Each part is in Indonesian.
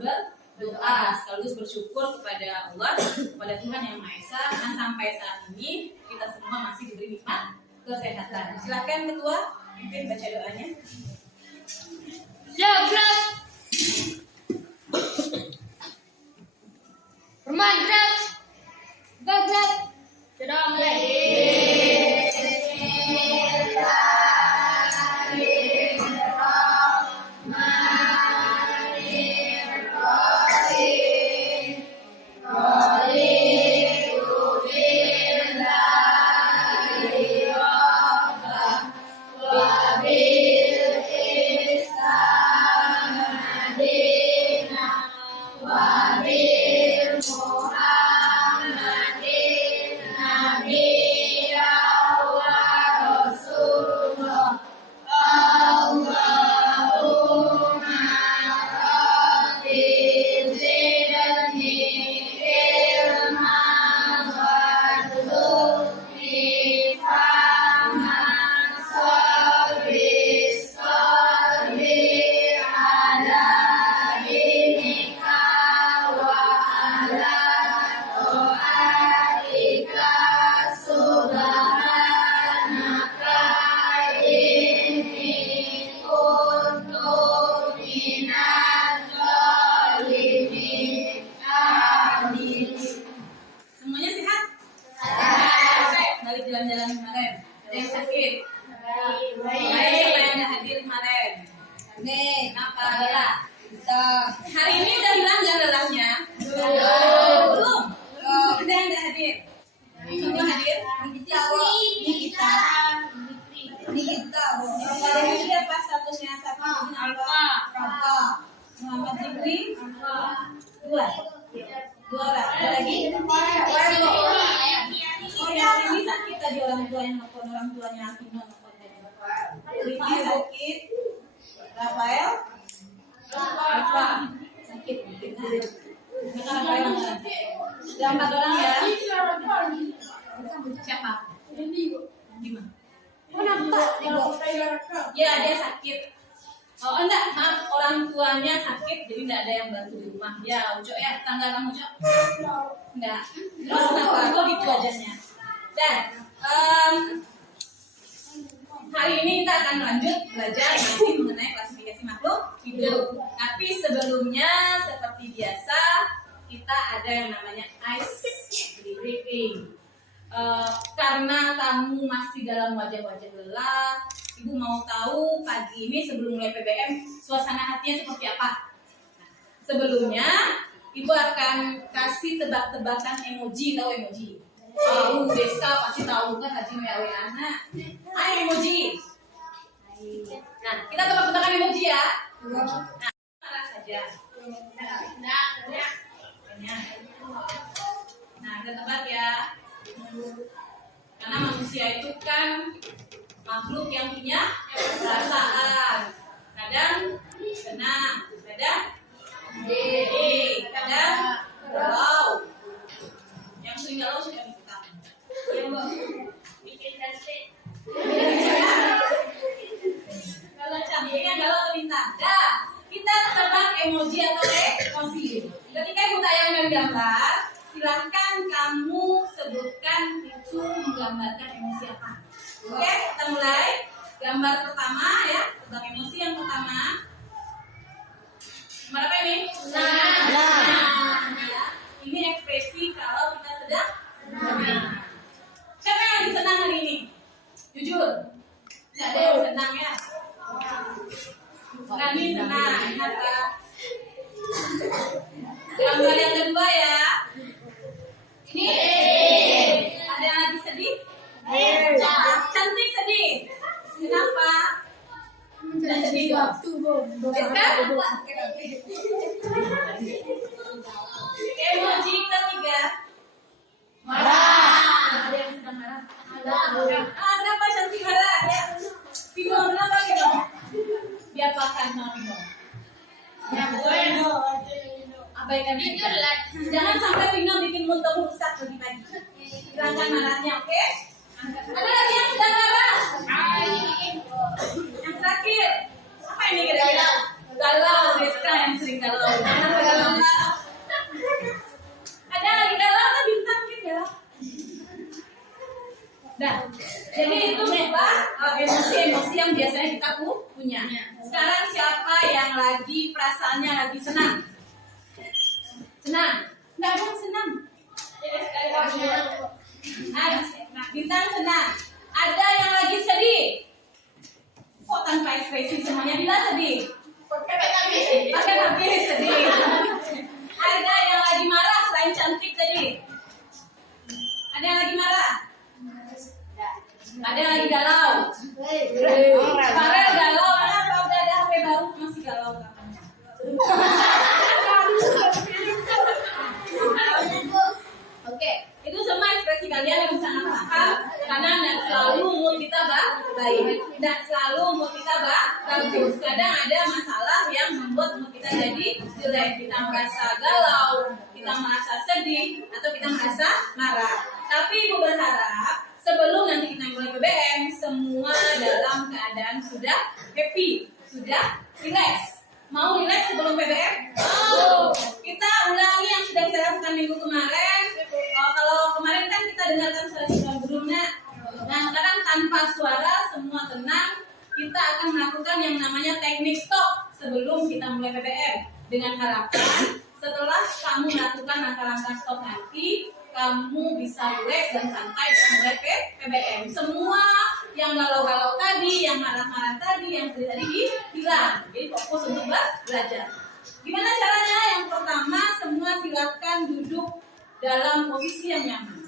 berdoa sekaligus bersyukur kepada Allah, kepada Tuhan Yang Maha Esa. Nah, sampai saat ini kita semua masih diberi nikmat kesehatan. Silakan Ketua pimpin baca doanya. Jalan-jalan kemarin, ada yang sakit? Baik. Siapa yang nggak hadir kemarin? Kenapa? Lelah. Hari ini udah hilang nggak lelahnya? Belum. Ada yang nggak hadir? Semua hadir? Kita. Dari siapa statusnya sakit? Alfa. Muhammad Zikri? Dua orang. Ada lagi? Oh, yang ini sakit tadi orang tuanya Alvino Ricky sakit, Rafael sakit. Rafael ada 4 orang ya. Siapa? Gimana? Ya, dia sakit. Oh enggak, maaf, orang tuanya sakit jadi tidak ada yang bantu di rumah. Ya, Ujo ya, tanggal kamu Ujo? Enggak. Terus kenapa? Kok gitu wajahnya? Dan hari ini kita akan lanjut belajar masih mengenai klasifikasi makhluk hidup. Tapi sebelumnya seperti biasa kita ada yang namanya ice briefing. Karena kamu masih dalam wajah-wajah lelah, Ibu mau tahu pagi ini sebelum mulai PBM suasana hatinya seperti apa. Nah, sebelumnya Ibu akan kasih tebak-tebakan emoji. Tahu emoji? Tahu, Deska pasti tahu kan, Haji Meawi anak. Ayo emoji. Nah, kita tebak-tebakan emoji ya. Nah, marah saja. Nah, kita tebak ya. Karena manusia itu kan makhluk yang punya perasaan. Kadang senang, kadang sedih, kadang galau. Yang sering galau sudah kita. Bikin kasih. Kalau cantik kan galau atau bintang. Dah, kita tebak emoji atau emosi. Ketika Ibu tayangkan gambar, silahkan kamu sebutkan itu menggambarkan emosi apa. Oke, kita mulai. Gambar pertama ya, tebak emosi yang pertama. Gambar apa ini? Nah. Ya. Ini ekspresi kalau kita sedang senang. Siapa yang lagi senang hari ini? Jujur. Tidak ada yang senang ya. Kami senang. Ingat ya. Gambar yang kedua ya. Ini ada yang lagi sedih? Cantik sedih. Kenapa? Sudah sedih waktu emoji ketiga. Marah. Ada yang sedang marah? Kenapa cantik marah? Ya. Pino, kenapa gitu? Diapakan sama Pino? Ya, bueno. Abaikan jujur lah. Jangan sampai Pino bikin muntah rusak pagi-pagi. Hilangkan marahnya, oke? Ada lagi yang sedang marah? Yang terakhir. Apa ini kira-kira? Galau, Deska yang sering galau. Jangan galau Farel galau, kenapa udah ada HP baru masih galau katanya. Oke, itu semua ekspresi kalian yang bisa paham karena tidak selalu mood kita baik, tidak selalu mood kita bagus. Kadang ada masalah yang membuat mood kita jadi jelek. Kita merasa galau, kita merasa sedih, atau kita merasa marah. Tapi Ibu berharap sebelum nanti kita mulai PBM, semua dalam keadaan sudah happy, sudah relax. Mau relax sebelum PBM? Oh, kita ulangi yang sudah kita lakukan minggu kemarin. Kalau kemarin kan kita dengarkan suara gurunya. Nah, sekarang tanpa suara, semua tenang. Kita akan melakukan yang namanya teknik stop sebelum kita mulai PBM. Dengan harapan setelah kamu melakukan langkah-langkah stop nanti, kamu bisa relax dan santai dan mulai PBM. Semua yang galau-galau tadi, yang marah-marah tadi, yang sedih tadi hilang. Jadi fokus untuk belajar. Gimana caranya? Yang pertama, semua silakan duduk dalam posisi yang nyaman.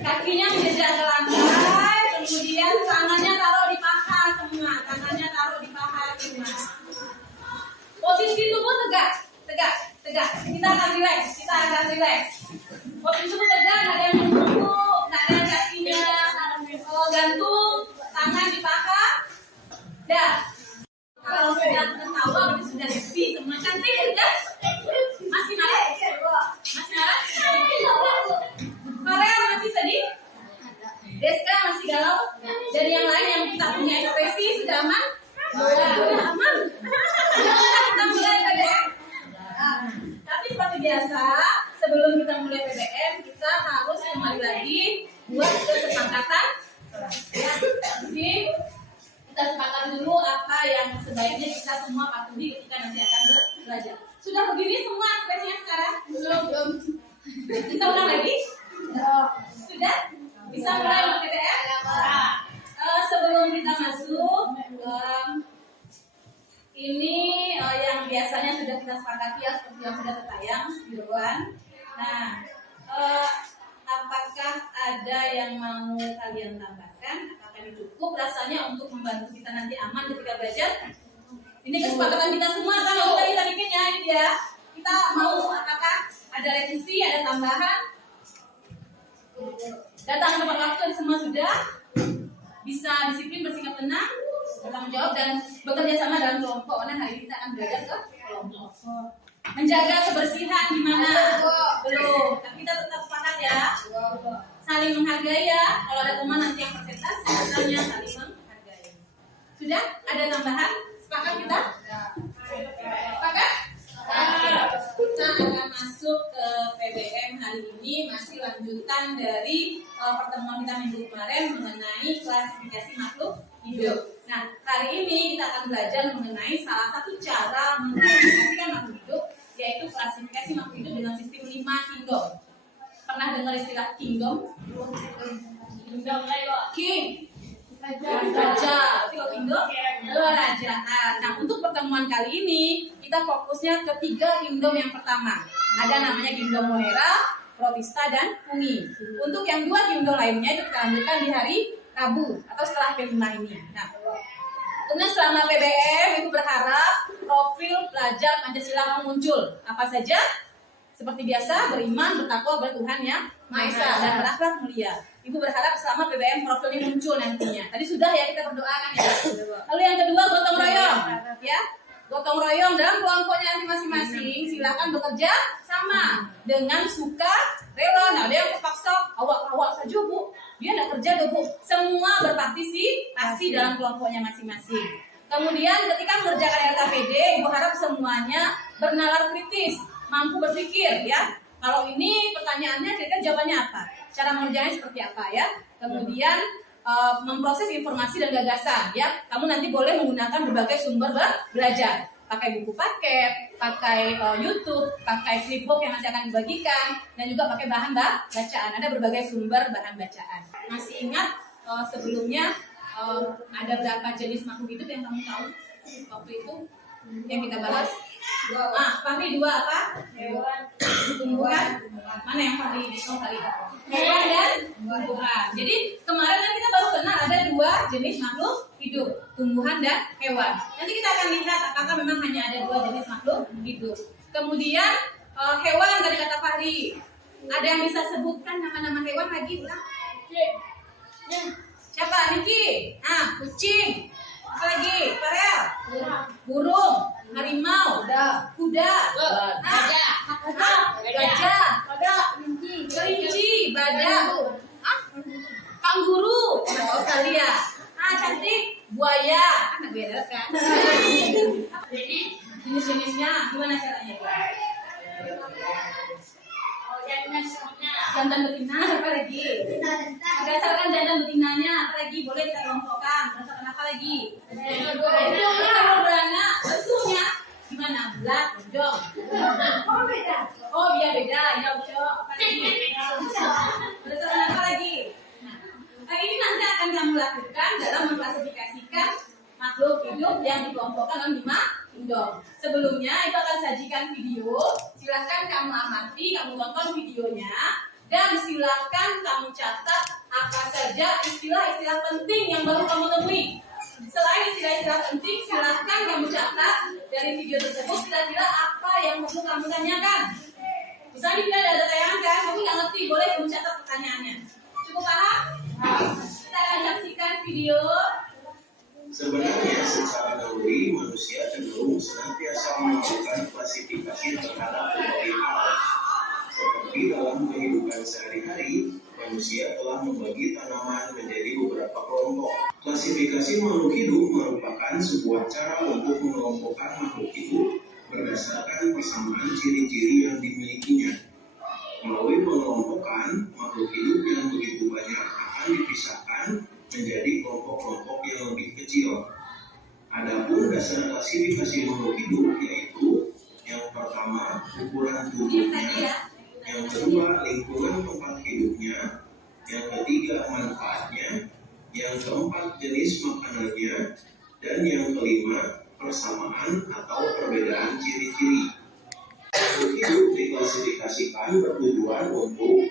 Kakinya menjejak ke lantai, kemudian tangannya taruh di paha semua. Tangannya taruh di paha semua. Posisi tubuh tegak. Kita akan relax. Posisi tubuh tegak, nggak ada yang menunduk, nggak ada yang kakinya gantung, tangan di paha. Dah. Kalau sudah tertawa, berarti sudah happy, semua cantik, sudah. Masih marah? Farel masih sedih? Deska masih galau? Dan yang lain yang kita punya ekspresi sudah aman? Sudah aman. Kita mulai PBM. Tapi seperti biasa, sebelum kita mulai PBM, kita harus kembali lagi buat kesepakatan. Ya, jadi kita sepakati dulu apa yang sebaiknya kita semua patuhi ketika nanti akan belajar. Sudah begini semua ekspresinya sekarang? Belum. Kita ulang lagi? Sudah? Bisa mulai PBM? Sebelum kita masuk, ini yang biasanya sudah kita sepakati ya, seperti yang sudah tertayang di depan. Nah, apakah ada yang mau kalian tambahkan? Apakah ini cukup rasanya untuk membantu kita nanti aman ketika belajar? Ini kesepakatan kita semua, kalau kita bikin ya, ini dia. Kita mau apakah ada revisi, ada tambahan? Datang tepat waktu semua sudah bisa disiplin, bersikap tenang, bertanggung jawab dan bekerja sama dalam kelompok. Nah, hari ini kita akan belajar ke kelompok. Menjaga kebersihan gimana? Belum. Tapi kita tetap sepakat ya. Saling menghargai ya. Kalau ada teman nanti yang presentasi, katanya saling menghargai. Sudah? Ada tambahan? Sepakat kita? Sepakat? Kita akan masuk ke PBM hari ini, masih lanjutan dari pertemuan kita minggu kemarin mengenai klasifikasi makhluk hidup. Nah, hari ini kita akan belajar mengenai salah satu cara mengklasifikasikan makhluk hidup, yaitu klasifikasi makhluk hidup dengan sistem 5 kingdom. Pernah dengar istilah kingdom? King. Raja, kingdom, kerajaan. Nah, untuk pertemuan kali ini kita fokusnya ke 3 kingdom yang pertama. Ada namanya kingdom Mohera, Protista, dan Fungi. Untuk yang 2 kingdom lainnya itu kita lanjutkan di hari Rabu atau setelah P5 ini. Nah, kemudian selama PBM Ibu berharap profil pelajar Pancasila muncul. Apa saja? Seperti biasa, beriman, bertakwa kepada Tuhan Yang Maha Esa dan berakhlak mulia. Ibu berharap selama PBM profil ini muncul nantinya. Tadi sudah ya kita berdoakan ya. Lalu yang kedua gotong royong, ya. Gotong royong dalam kelompoknya nanti masing-masing. Silakan bekerja sama dengan suka rela. Nah, ada yang terpaksa awak saja Bu. Dia tidak kerja dong Bu. Semua berpartisipasi dalam kelompoknya masing-masing. Kemudian ketika mengerjakan LKPD, Ibu harap semuanya bernalar kritis, mampu berpikir ya. Kalau ini pertanyaannya kira-kira jawabannya apa? Cara mengerjakannya seperti apa ya? Kemudian memproses informasi dan gagasan ya. Kamu nanti boleh menggunakan berbagai sumber belajar. Pakai buku paket, pakai YouTube, pakai flipbook yang nanti akan dibagikan, dan juga pakai bahan bacaan. Ada berbagai sumber bahan bacaan. Masih ingat sebelumnya ada berapa jenis makhluk hidup yang kamu tahu waktu itu yang kita bahas? Fahri 2 apa? Hewan. Tumbuhan. Mana yang Fahri? Fahri. hewan dan tumbuhan. Jadi kemarin kan kita baru kenal ada dua jenis makhluk hidup, tumbuhan dan hewan. Nanti kita akan lihat apakah memang hanya ada dua jenis makhluk hidup. Kemudian hewan dari kata Fahri. Ada yang bisa sebutkan nama-nama hewan lagi? Siapa? Niki? Kucing. Apa lagi? Farel? Burung. Harimau. Kuda. Gajah. Kelinci. Badak. Kanguru. Australia. Cantik. Buaya. Anak beda kan? Jadi jenis-jenisnya gimana caranya? Jantan betina apa lagi? Berdasarkan jantan betinanya apa lagi? Boleh kita kelompokkan. Berdasarkan apa lagi? Kalau beranak tentunya gimana? Belat, bonjol. Oh iya beda. Ya ucok. Apa lagi? Berdasarkan apa lagi? Nah, ini nanti akan kamu lakukan dalam mengklasifikasikan makhluk hidup yang dikelompokkan dalam 5 kingdom. Sebelumnya itu akan sajikan video. Silahkan kamu amati, kamu tonton videonya, dan silahkan kamu catat apa saja istilah-istilah penting yang baru kamu temui. Selain istilah-istilah penting, silahkan kamu catat dari video tersebut kira-kira apa yang perlu kamu tanyakan. Misalnya tidak ada tayangan kan, kamu nggak ngerti, boleh kamu catat pertanyaannya. Cukup paham? Kita akan saksikan video. Sebenarnya secara naluri manusia cenderung senantiasa melakukan klasifikasi terhadap berbagai hal. Seperti dalam kehidupan sehari-hari, manusia telah membagi tanaman menjadi beberapa kelompok. Klasifikasi makhluk hidup merupakan sebuah cara untuk mengelompokkan makhluk hidup berdasarkan persamaan ciri-ciri yang dimilikinya. Melalui pengelompokan, makhluk hidup yang begitu banyak akan dipisahkan menjadi kelompok-kelompok yang lebih kecil. Adapun dasar klasifikasi makhluk hidup yaitu yang pertama ukuran tubuhnya, yang kedua lingkungan tempat hidupnya, yang ketiga manfaatnya, yang keempat jenis makanannya, dan yang kelima persamaan atau perbedaan ciri-ciri. Makhluk hidup diklasifikasikan bertujuan untuk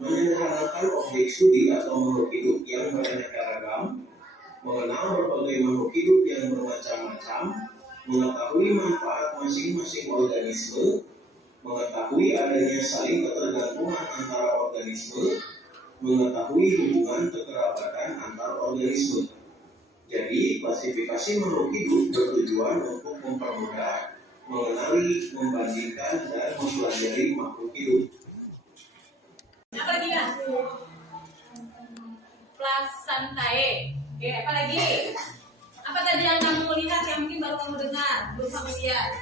menyederhanakan objek studi atau makhluk hidup yang beraneka ragam, mengenal berbagai makhluk hidup yang bermacam-macam, mengetahui manfaat masing-masing organisme, mengetahui adanya saling ketergantungan antara organisme, mengetahui hubungan kekerabatan antar organisme. Jadi, klasifikasi makhluk hidup bertujuan untuk mempermudah, mengenali, membandingkan, dan mempelajari makhluk hidup. Apa lagi kan? Placentae. Oke, apa lagi? Apa tadi yang kamu lihat yang mungkin baru kamu dengar, belum kamu lihat?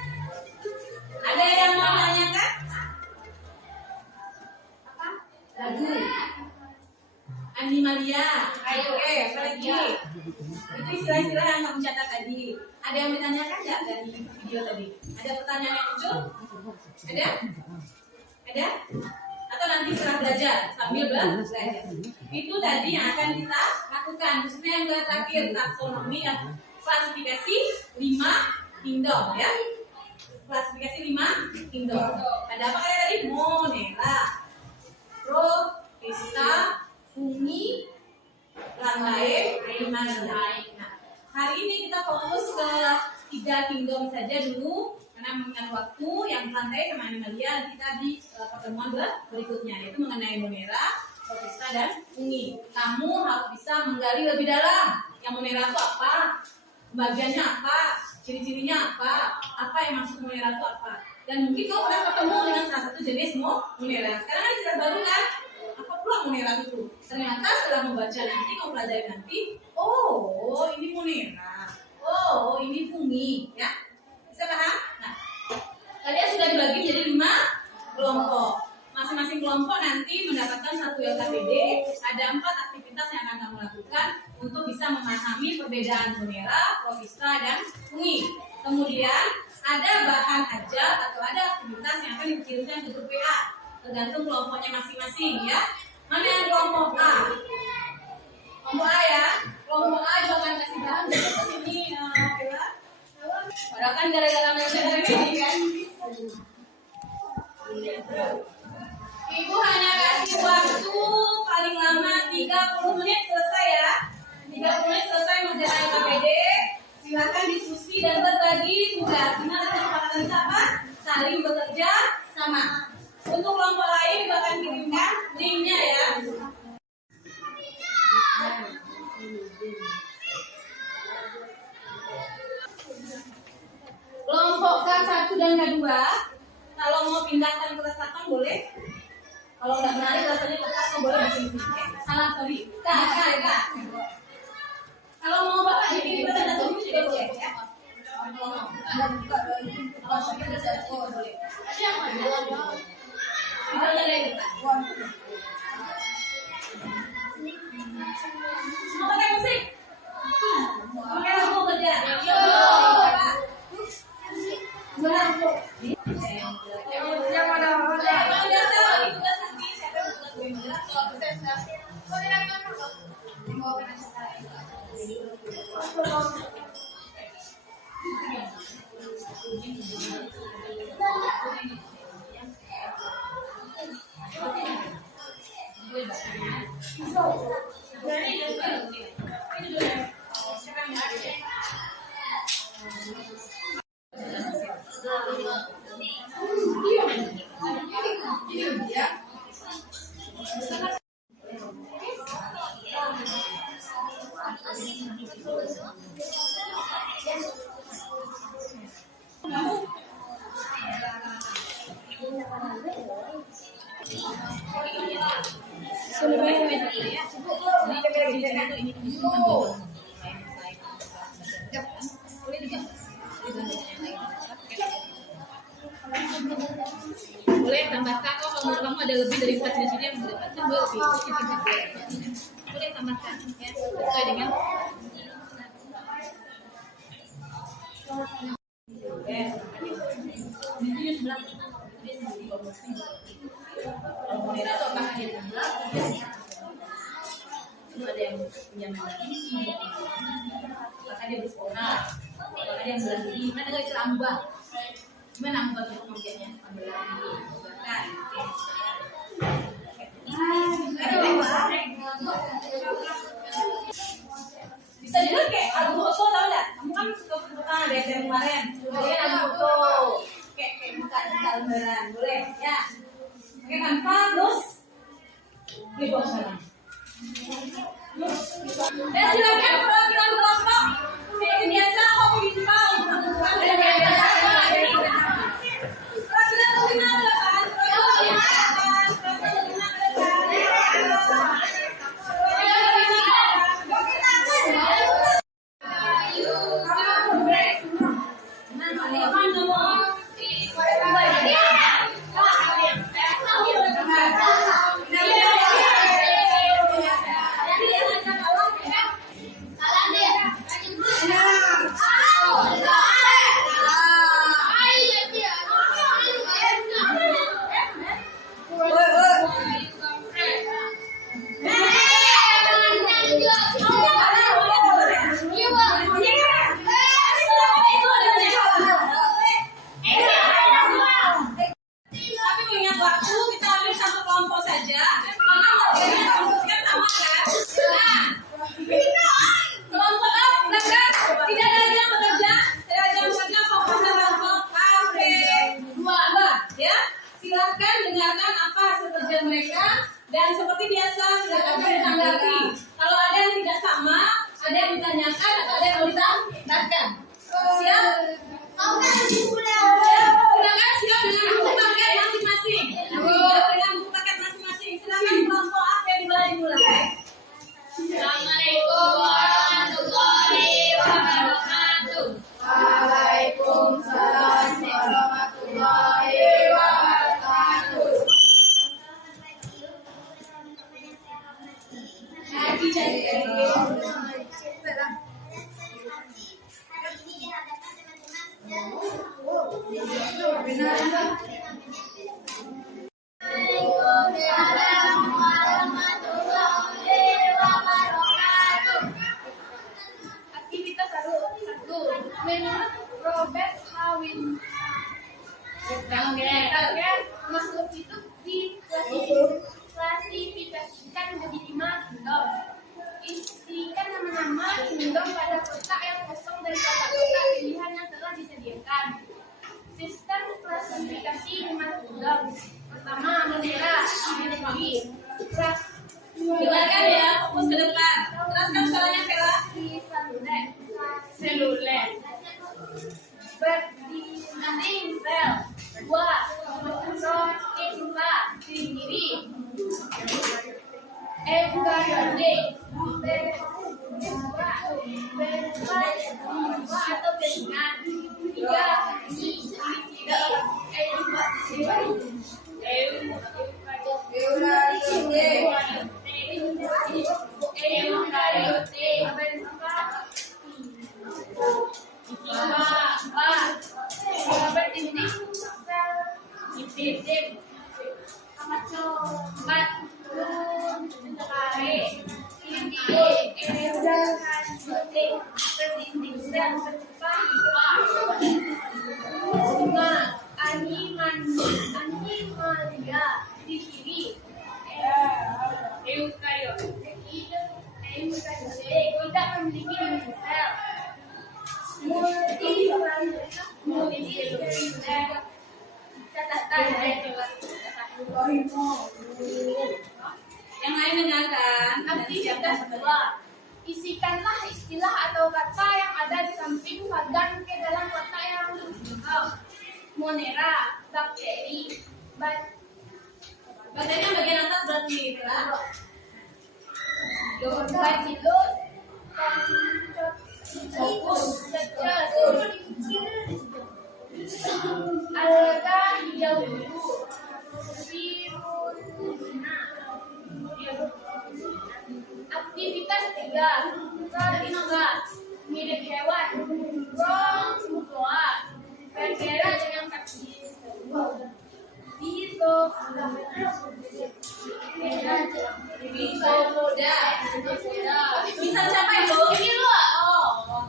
Ada yang mau tanyakan? Apa? Lagu. Animalia. Oke, apa lagi? Itu istilah-istilah yang kamu catat tadi. Ada yang ditanyakan nggak dari video tadi? Ada pertanyaan yang muncul? Ada? Ada? Atau nanti setelah belajar sambil belajar. Itu tadi yang akan kita lakukan. Khususnya yang terakhir taksonomi yang klasifikasi 5 kingdom ya. Klasifikasi 5 kingdom. Ada apa kayak tadi? Monera, Protista, fungi, lantai, animalia. Nah, hari ini kita fokus ke 3 kingdom saja dulu. Karena mengingat waktu yang lantai sama animalia kita di pertemuan berikutnya yaitu mengenai monera, protista dan fungi. Kamu harus bisa menggali lebih dalam. Yang monera itu apa? Bagiannya apa? Ciri-cirinya apa yang maksud monera itu apa? Dan mungkin kamu pernah ketemu dengan salah satu jenis monera. Sekarang kan istilah baru kan? Apa pula monera itu? Ternyata setelah membaca nanti, kamu pelajari nanti, oh ini monera, oh ini fungi, ya. Bisa paham? Nah, kalian sudah dibagi menjadi 5 kelompok. Masing-masing kelompok nanti mendapatkan 1 LKPD. Ada 4 aktivitas yang akan kamu lakukan untuk bisa memahami perbedaan monera, protista, dan fungi. Kemudian ada bahan ajar atau ada aktivitas yang akan dikirimkan ke grup WA. Tergantung kelompoknya masing-masing ya. Mana yang kelompok A? Kelompok A ya. Kelompok A juga akan kasih bahan ke sini. Padahal kan gara-gara mengajar ini kan. Ibu hanya kasih waktu saling bekerja sama. Untuk kelompok lain akan kirimkan linknya ya. Kelompok K1 dan K2, kalau mau pindahkan ke kelas 8 boleh. Kalau nggak menarik rasanya kelas boleh di sini. Salah, sorry. K. Kalau mau bapak bikin presentasi juga boleh ya. Kalau saya presentasi boleh. Ada yang mau pakai musik? Pakai lagu kerja. Yang mana? Boleh tambahkan, kalau menurut kamu ada lebih dari 4 di sini yang mendapatkan boleh tambahkan ya, sesuai dengan ada yang punya maka dia bersekolah, ada yang berani, mana nggak istilah ambah, gimana ambah untuk pembiayanya, bisa juga kayak album foto, tau nggak? Kamu kan suka ada yang kemarin, kemudian album foto, kayak buka lembaran, boleh ya? Pakai kanva, terus dibawa sana. Silakan perwakilan kelompok. Seperti biasa kopi di Jepang. Dan seperti biasa silakan ditanggapi. Kalau ada yang tidak sama, ada yang ditanyakan atau ada yang mau ditambahkan. Siap? Silakan siap dengan buku paket masing-masing. Dengan buku paket masing-masing. Silakan kelompok A dimulai. Assalamualaikum warahmatullahi wabarakatuh. Waalaikumsalam warahmatullahi wabarakatuh. Waalaikumsalam warahmatullahi wabarakatuh. Aktivitas 1. Menurut Robert Hawin, makhluk hidup diklasifikasikan menjadi 5 kingdom. Isikan nama-nama kingdom pada kotak yang kosong dari kotak-kotak pilihan yang telah disediakan. Sistem klasifikasi Pertama, Monera, Diri. Dengarkan ya, fokus ke depan. Teruskan suaranya Vela. Seluler. Berdinding sel. 2. Protista diri. Eukaryotik. Atau dengan 5. Animalia di sini eukaryotik tidak memiliki sel multiseluler. Catatan Yang lain dengarkan. aktivitas 2. Isikanlah istilah atau kata yang ada di samping bagan ke dalam kata yang lengkap. Monera, bakteri, Bagiannya bagian atas berarti Vela. bacillus, Fokus. alga hijau biru, spirulina. Aktivitas 3. Kaliska, mirip hewan, brontozoa, bergerak dengan kaki. Isopoda. Bisa siapa Ibu? Ini loh. Oh.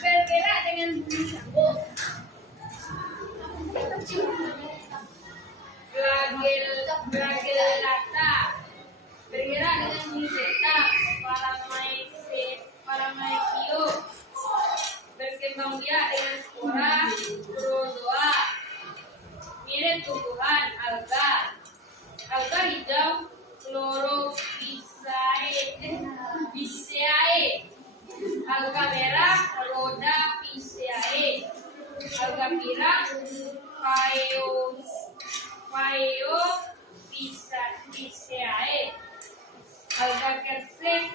Bergerak dengan bumi sabuk. Flagellata. Bergerak dengan bumi cetak. Paramecium. Berkembang biak dengan spora. Protozoa. Mirip tumbuhan alga. Alga hijau. Chlorophyceae. Alga merah, Rhodophyceae. Alga pirang, Phaeophyceae. Alga kersik,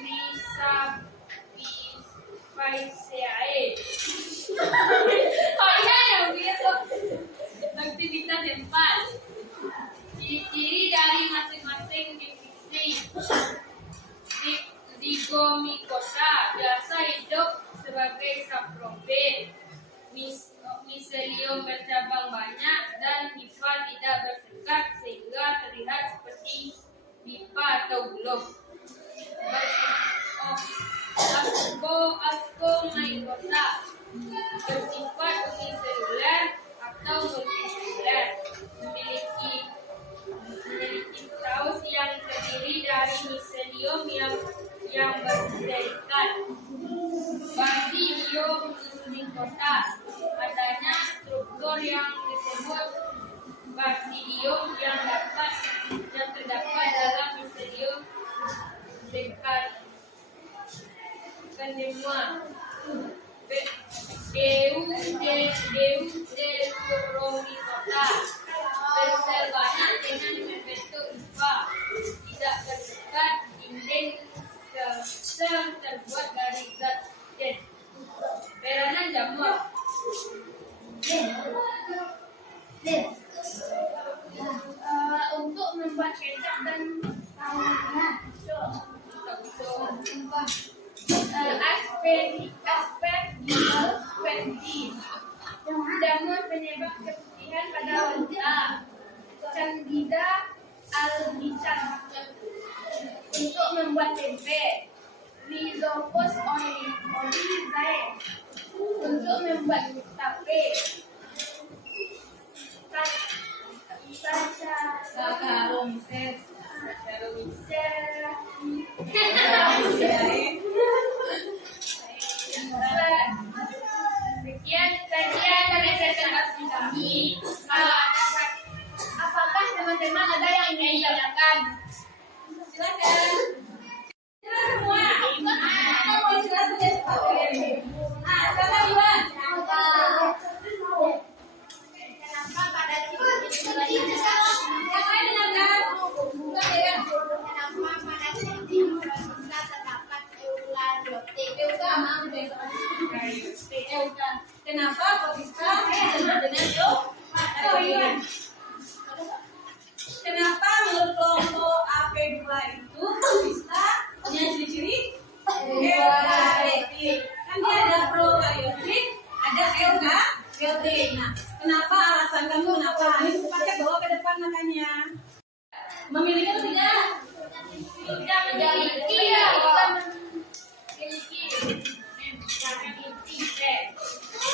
Chrysaphyceae. Oh iya yang gitu. Aktivitas 4. Ciri-ciri dari masing-masing divisi. Zygomicota biasa hidup sebagai saprofit. Miselium bercabang banyak dan hifa tidak bersekat sehingga terlihat seperti pipa atau globe. Ascomycota bersifat uniseluler atau multiseluler, memiliki saus yang terdiri dari miselium yang berserikat. Basidiomycota adanya struktur yang disebut basidium yang terdapat dalam miselium sekat kendemua. Deuteromycota bersel banyak dengan membentuk hifa, tidak bersekat, dinding sel terbuat dari zat jet. Peranan jamur. Untuk membuat kecap dan aspergillus jamur penyebab keputihan pada wajah. Candida albicans untuk membuat tempe. Rhizopus olivae untuk membuat tape. Saccharomyces. Sekian saja presentasi kami. Kalau ada teman-teman ada yang ingin ditanyakan? Silakan. Silakan semua. Kita mau istirahat saja cepat. Nah, silakan Iwan. Kenapa pada titik Yang lain dengarkan. Bukan ya. kenapa pada titik kita terdapat eukaryotik? Kenapa protista disebut dengan eukaryotik? Kenapa menurut kelompok AP2 itu protista punya ciri-ciri eukaryotik? Kan dia ada prokaryotik, ada eukaryotik. Nah, kenapa alasan kamu kenapa? Ini cepatnya bawa ke depan makanya. Memiliki atau tidak? Tidak memiliki ya.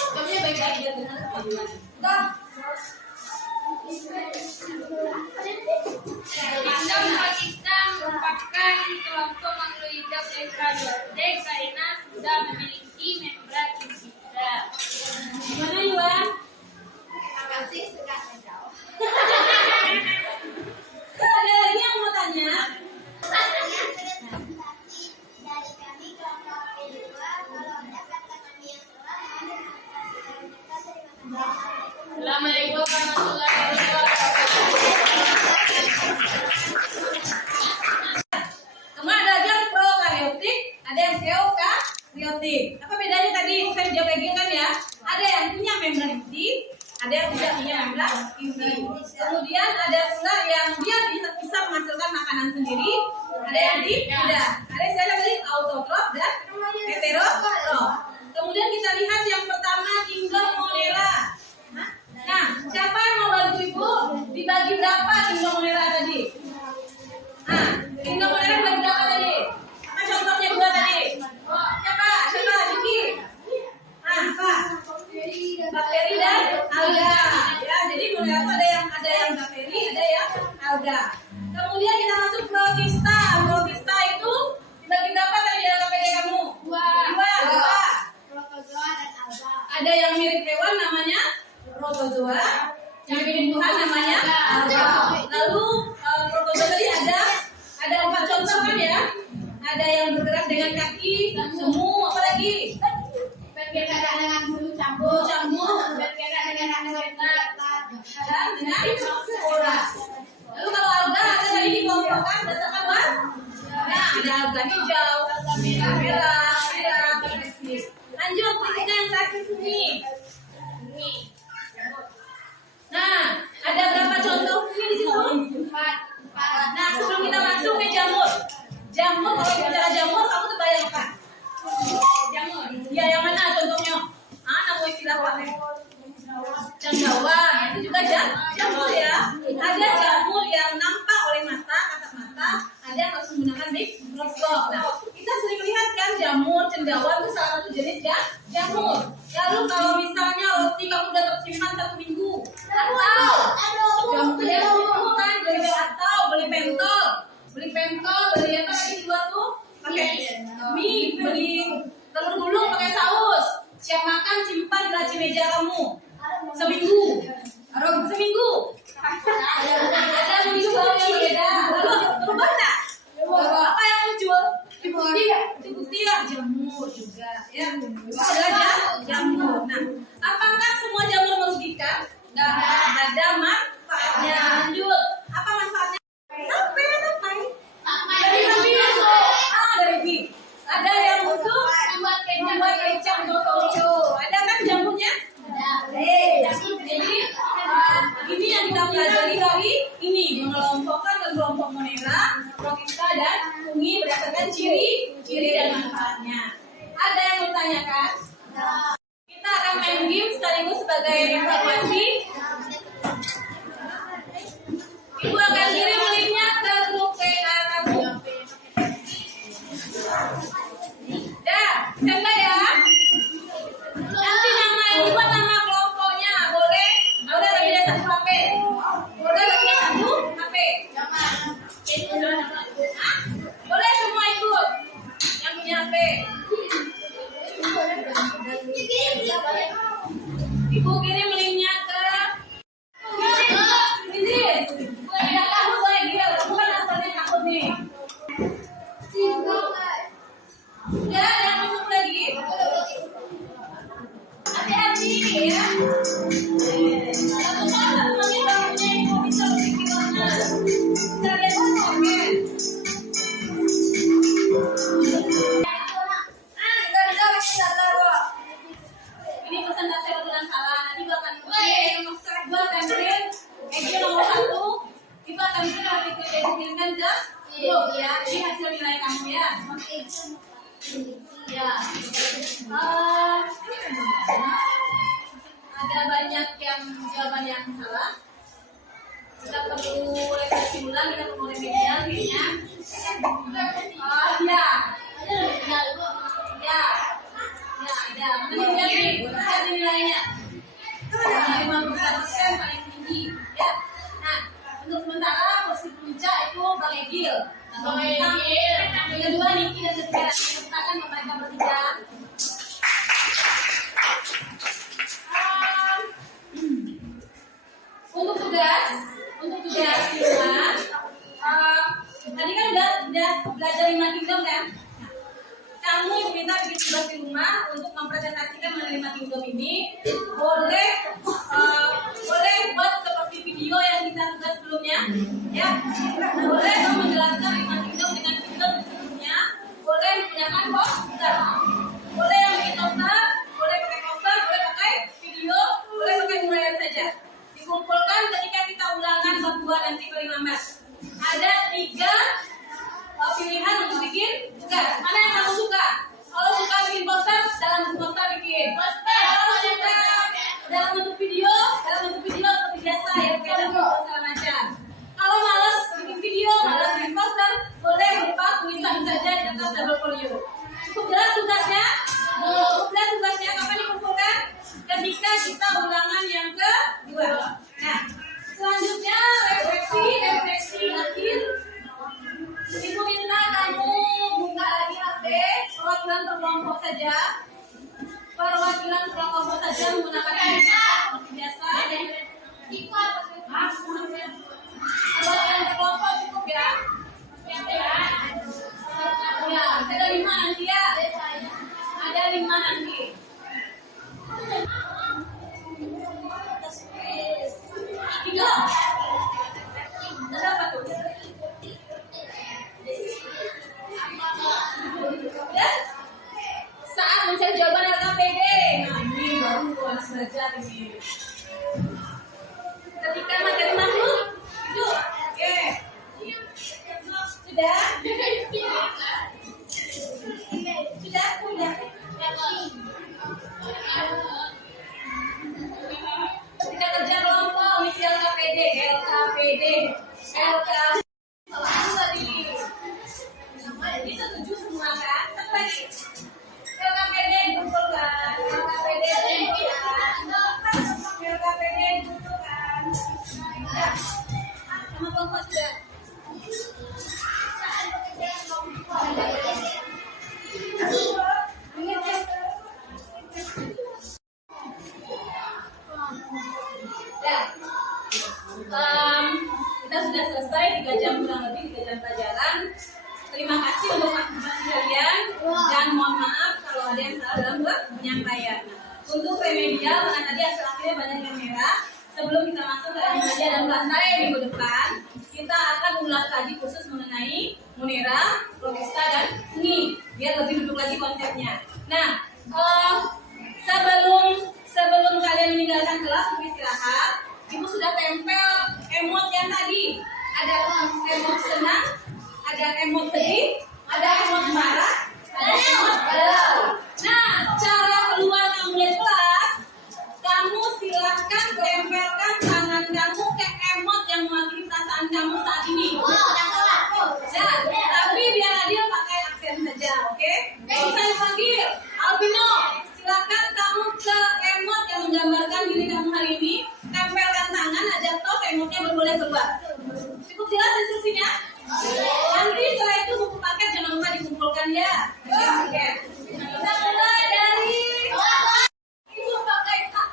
Jawabnya baik-baik biar benar tujuan. Toh, Protista merupakan kelompok makhluk hidup eukaryotik karena sudah memiliki membran insida. gimana Iwan? Terima kasih sudah menjawab. Ada lagi yang mau tanya? Pertanyaan presentasi dari kami kelompok P2. Kalau ada kata kami yang salah, mohon diklarifikasi. Terima kasih. Assalamualaikum warahmatullahi wabarakatuh. Kemudian ada lagi yang prokaryotik, ada yang eukaryotik. Apa bedanya tadi? Saya jawab lagi kan ya. Ada yang punya membran inti, ada yang tidak punya membran inti. Kemudian ada pula yang dia bisa menghasilkan makanan sendiri, ada yang tidak. Ada istilah tadi autotrof dan heterotrof. Kemudian kita lihat yang pertama kingdom monera. Nah, siapa yang mau bantu ibu? Dibagi berapa kingdom monera tadi? Nah, kingdom monera dibagi berapa tadi? Apa contohnya dua tadi? Siapa? Siapa? Yuki. Nah, apa? Bakteri dan alga. Ya, jadi monera itu ada yang bakteri, ada yang alga. Kemudian kita masuk protista. Protista itu dibagi berapa tadi dalam KPD kamu? Dua. Protozoa dan alga. Ada yang mirip hewan namanya protozoa, yang mirip Tuhan namanya alga. Lalu protozoa tadi ada 4 contoh kan ya? Ada yang bergerak dengan kaki, semu, apa lagi? Bergerak dengan bulu campur. Bergerak dengan Dan dengan spora. Lalu kalau alga ada tadi dikelompokkan berdasarkan warna. Nah, ada alga hijau, alga merah, lanjut, kita yang terakhir sini. Nah, ada berapa contoh ini di situ? 4. Nah, sebelum kita masuk ke jamur. Jamur, kalau bicara jamur, kamu terbayang apa? Jamur. Ya, yang mana contohnya? Nama istilah apa? Cendawan. Itu juga jamur ya. Ada jamur yang nampak oleh mata, kasat mata. Ada yang harus menggunakan mikroskop. Nah, kita sering lihat kan jamur, cendawan itu salah satu jenis jamur. Lalu kalau misalnya roti kamu udah tersimpan 1 minggu, atau jamur kan beli pentol, beli apa lagi dua tuh pakai mie, beli telur gulung pakai saus, siap makan simpan di laci meja kamu seminggu. Ada seminggu yang berbeda. Lalu berubah tak? Apa yang muncul? Putih ya, jamur juga ya. Itu adalah jamur. Nah, apakah semua jamur merugikan? Enggak, ada manfaatnya. Lanjut, apa manfaatnya? Dari biji. Ada yang untuk membuat kecap atau tauco. Ada kan jamurnya? Jadi ini yang kita pelajari dari ini mengelompokkan ke kelompok monera, protista dan fungi berdasarkan ciri dan manfaatnya. Ada yang bertanyakan? Kita akan main game sekaligus sebagai informasi. Ibu akan kirim linknya ke grup WA kamu. Dah, siapa ya? Nanti nama yang dibuat nama kelompoknya boleh lebih dari 1 HP. Boleh lebih dari 1 HP. Boleh semua ikut yang punya HP. Ibu kirim linknya ke Izin. Ya. Ada banyak yang jawaban yang salah. Kita perlu revisi ulang, kita perlu remedial kayaknya. Ya. Ya. Ya, ada. Mana nih? Lihat nilainya. 53% paling tinggi. Ya. Nah, untuk sementara posisi puncak itu Bang Egil. Yang kedua Niki dan ketiga. Kita kan mereka bertiga. Untuk tugas di rumah, tadi kan udah belajar 5 kingdom kan? Kamu kita bikin tugas di rumah untuk mempresentasikan mengenai 5 kingdom ini. Boleh buat seperti video yang kita tugas sebelumnya, ya. Boleh kamu menjelaskan 5 kingdom dengan kingdom sebelumnya. Boleh menggunakan poster. Boleh yang bikin poster, boleh pakai poster, boleh pakai video, boleh pakai urayan saja. Dikumpulkan ketika kita ulangan bab 2 nanti ke 15. Ada 3 pilihan untuk bikin tugas. Mana yang kamu suka? Kalau suka bikin poster, dalam bentuk poster bikin. Kalau suka dalam bentuk video seperti biasa ya, kayak segala macam. Kalau malas bikin video, malas bikin poster, boleh berupa tulisan saja di kertas double folio. Cukup jelas tugasnya? Cukup jelas tugasnya. Kapan dikumpulkan? Ketika kita ulangan yang kedua. Nah, selanjutnya refleksi akhir. Ibu minta kamu buka lagi HP, perwakilan per kelompok saja. Perwakilan per kelompok saja menggunakan seperti biasa. Perwakilan per kelompok cukup ya. Ya, ada 5 nanti ya. Ada 5 nanti. Tiga. Ada apa tuh? Ya? Saat mencari jawaban LKPD. Nah, ini baru harus belajar ini. Ketika materi makhluk, itu, oke. Sudah? Sudah. Kita kerja kelompok, misi LKPD. Tadi setuju semua kan? Satu lagi. LKPD dikumpulkan. Ya. Sama kelompok sudah. Kita sudah selesai 3 jam kurang lebih 3 jam pelajaran. Terima kasih untuk partisipasi kalian dan mohon maaf kalau ada yang salah dalam penyampaian. Untuk remedial karena tadi hasil akhirnya banyak yang merah. Sebelum kita masuk ke remedial dan lantai minggu depan, kita akan ulas tadi khusus mengenai Munera, Logista dan Uni biar lebih duduk lagi konsepnya. Nah, sebelum kalian meninggalkan kelas untuk istirahat, Ibu sudah tempel emot yang tadi. Ada emot senang, ada emot sedih, ada emot marah, ada emot galau. Nah, cara keluar kamu dari kelas, kamu silahkan tempelkan tangan kamu ke emot yang mewakili perasaan kamu saat ini. Nah, tapi biar adil pakai aksen saja, oke? Kalau saya panggil Albino, silahkan kamu ke emot yang menggambarkan diri kamu hari ini. Tempelkan tangan, ajak tos, emotnya boleh keluar. Cukup jelas instruksinya? Nanti setelah itu buku paket jangan lupa dikumpulkan ya. Oke. Kita mulai dari Ibu pakai hak.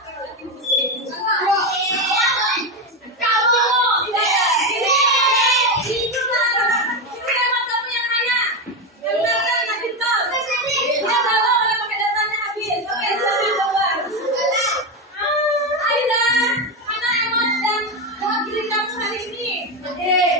Oke.